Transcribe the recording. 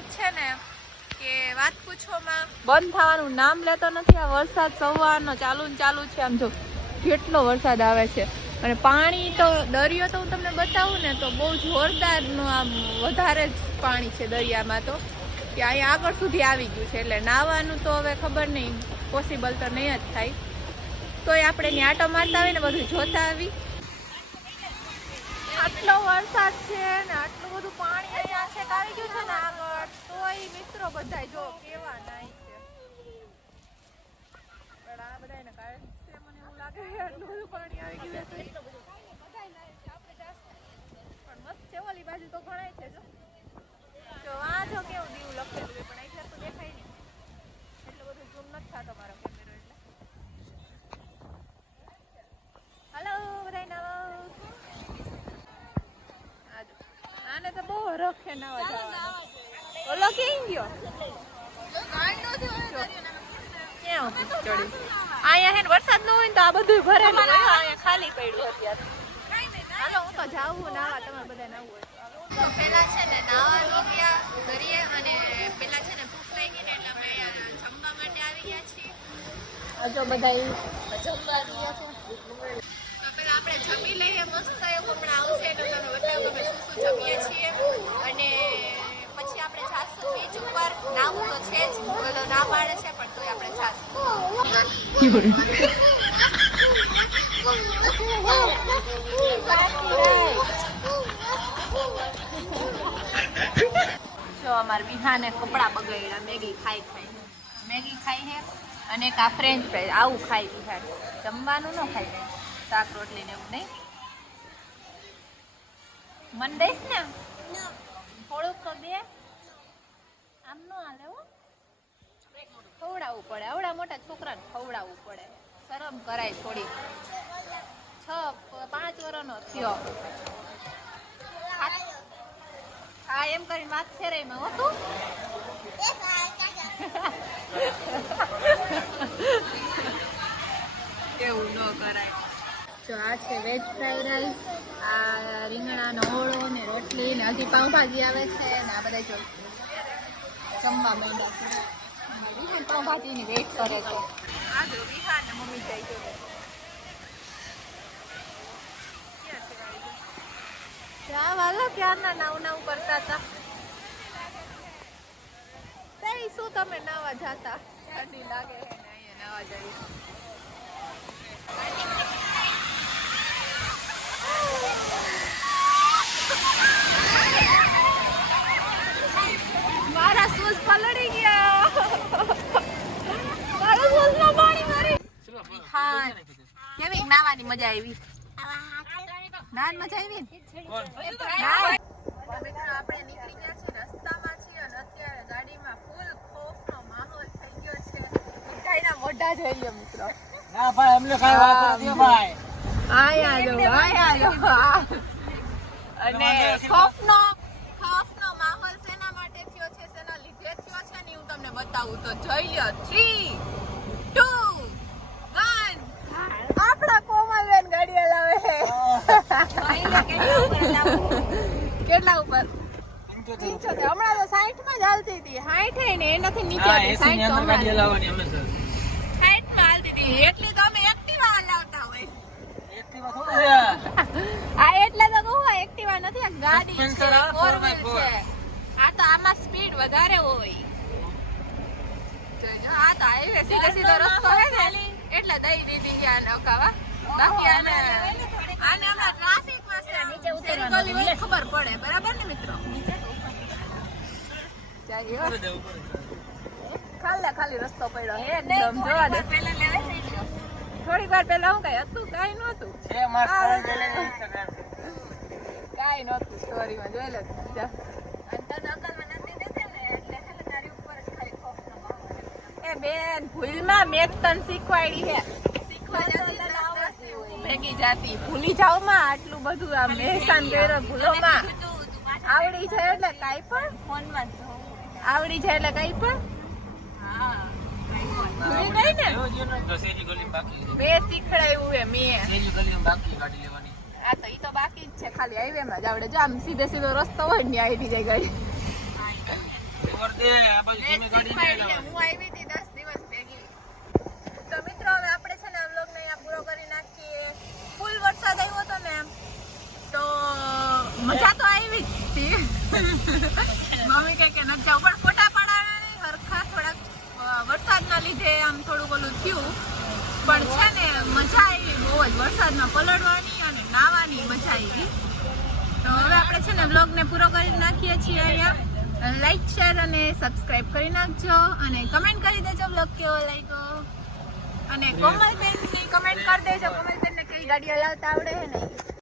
વરસાદ છે ને કે વાત પૂછોમાં બંધ થવાનું નામ લેતો નથી. આ વરસાદ સવારનો ચાલુ ને ચાલુ છે. આમ જો કેટલો વરસાદ આવે છે. અને પાણી તો દરિયો તો હું તમને બતાવું ને તો બહુ જોરદારનું આમ વધારે જ પાણી છે દરિયામાં તો. કે અહીંયા આગળ સુધી આવી ગયું છે. એટલે નાહવાનું તો હવે ખબર નહીં. પોસિબલ તો નહીં જ થાય. તોય આપણે ન્યાટો મારતા આવી ને બધું જોતા આવી. આટલો વરસાદ છે ને આટલું બધું પાણી અહીંયા છે, આવી ગયું છે ને આગળ. તોય મિત્રો બધા જો કેવા નાય છે. પણ આ બધાને કારણ છે મને એવું લાગે આટલું બધું પાણી આવી ગયું છે. પણ મસ્ત છે ઓલી બાજુ તો ઘણાય છે જો. જો આ જો કેવું દીવું લખેલું છે પણ અહીંયા તો દેખાય નહીં એટલું બધું ઝૂમ નથી થતો મારો કેમેરો એટલે હલો બધાય નવો આજો. આને તો છે નવા જવાનો ઓલો ક્યાં ગયો ક્યાં ચડી અહીંયા હે વરસાદ ન હોય તો આ બધું ભરે અહીંયા ખાલી પડ્યું અત્યારે. હાલો હું તો જાવું નાવા તમારે બધા નાવું હોય. તો છે ને નાવા ગયા કરીએ અને પેલા છે ને ભૂખ લાગી ને એટલે અમે જમવા માટે આવી ગયા છીએ. હજો બધા જમવા ગયા છે તો પેલા આપણે જમી લઈએ મસ્ત એવું હમણાં આવશે એટલે તમને બતાવું કે અમે શું શું જમીએ છીએ અને પછી આપણે જાશું બીચ ઉપર નાવું તો છે જ બોલો ના પાડે છે પણ તોય આપણે જાશું જો ખાઈ હે અને એક ફ્રેન્ચ ફ્રાઈઝ આવું ખાઈ વિહાન. જમવાનું ન ખાઈ શાક, રોટલી ને એવું નહીં? મન દઈશ ને. થોડુંક તો દે આમ હાલે હો. ખવડાવવું પડે. આવડા મોટા છોકરાને ખવડાવવું પડે. શરમ કરાય થોડી. છ, પાંચ વર્ષનો થયો. હા, એમ કરીને વાત ફેરાઈમાં હો તું. એવું ન કરાય. જો, આ છે વેજ ફ્રાઈડ રાઈસ આ રીંગણાનો ઓળો ને રોટલી ને હજી પાઉંભાજી આવે છે ને આ બધા જો જમવા માંડ્યા છે. વિહાન વેટ કરે છે. આ જો વિહાન ને મમ્મી જાય છે ક્યાં છે વાળી? ત્યાં વાલા ક્યારના નાવ નાવ કરતા હતા? તઈ શું તમે નાવા જાતા? ઠંડી લાગે ને અહીંયા નાવા જઈએ મારા શૂઝ પલળી ગયા મારા શૂઝમાં પાણી મારી હા કેવી નાવાની મજા આવી? નાન મજા આવી મિત્રો આપણે નીકળી ગયા છીએ રસ્તામાં છીએ અને અત્યારે ગાડીમાં ફૂલ ખોફનો માહોલ થઈ ગયો છે. બધાયના મોઢા જોઈ લ્યો મિત્રો. ના ભાઈ અમને કઈ વાત નથી ભાઈ. આયા જો આયા જો અને ખોફનો ખોફનો માહોલ શેના માટે થયો છે? શેના લીધે થયો છે? ને હું તમને બતાવું. તો જોઈ લો 3 2 1 આપણા કોમલબેન ગાડી હલાવે છે કેટલા ઉપર? હમણાં તો 60 માં જ હાલતી હતી. 60 ને એનાથી નીચે હા હતી. એસી 60 ની તો અંદર હમણાં ગાડી હલાવવાની અમે સર. 60 માં હાલતી હતી. એટલી તો અમે એક્ટિવા હલાવતા હોય. એક્ટિવા થોડું છે આ એટલે તો કહું આ એક્ટિવા નથી આ ગાડી છે Suspension આ four 4x4. wheel છે. આ તો આમાં સ્પીડ વધારે હોય. આ તો હાઈવે સીધો સીધો રસ્તો હે ને. એટલે દઈ દીધી ગયા આને બાકી આને આને હમણાં ટ્રાફિકમાં છે નીચે ઉતરવાનું હોય. ખબર પડે. બરાબર ને મિત્રો. ખાલી ખાલી રસ્તો પડ્યો. હે એકદમ જોવા દે. થોડીક વાર પહેલા હું કઈ હતું? કઈ નહોતું. ગેલે નહોતું સ્ટોરીમાં જોઈ લે જા. એ બેન ભૂલમાં મેં તન શીખવાડી હે ભેગી જાતી. ભૂલી જાવમાં આટલું બધું આ મહેસાન કર્યો ભૂલોમાં આવડી જાય એટલે કાઈ પણ? આવડી જાય એટલે કાઈ પણ? ભૂલી ગઈ ને? છે. મેં શીખડાયું હે મેં શેરી ગલીમાં બાકી ગાડી લેવાની. આ તો ઈ તો બાકી જ છે ખાલી હાઈવેમાં જ આવડે. જો આમ સીધે સીધો રસ્તો હોય ને ત્યાં આવી જાય ગાડી. ખબર દે આ બાજુ ધીમે ગાડી નહીં હું આવી હતી દસ દિવસ ભેગી તો મિત્રો હવે આપણે છે ને આ વ્લોગને અહીંયા પૂરો કરી નાખીએ ફૂલ વરસાદ આવ્યો હતો ને તો મજા તો આવી જ હતી મમ્મી કહે કે નથી જાવ પણ ફોટા પડાવ્યા નહીં હરખા થોડાક અ, વરસાદના લીધે આમ થોડુંક ઓલું થયું પણ છે ને મજા આવી બહુ જ. વરસાદમાં પલળવાની અને નાવાની મજા આવી. તો હવે આપણે છે ને વ્લોગને પૂરો કરી નાખીએ છીએ અહીંયા. લાઈક શેર અને સબસ્ક્રાઇબ કરી નાખજો અને કમેન્ટ કરી દેજો વ્લોગ કેવો લાગ્યો. અને કોમલબેનની કમેન્ટ કરી દેજો. કોમલબેનને કઈ ગાડી હલાવતા આવડે ને?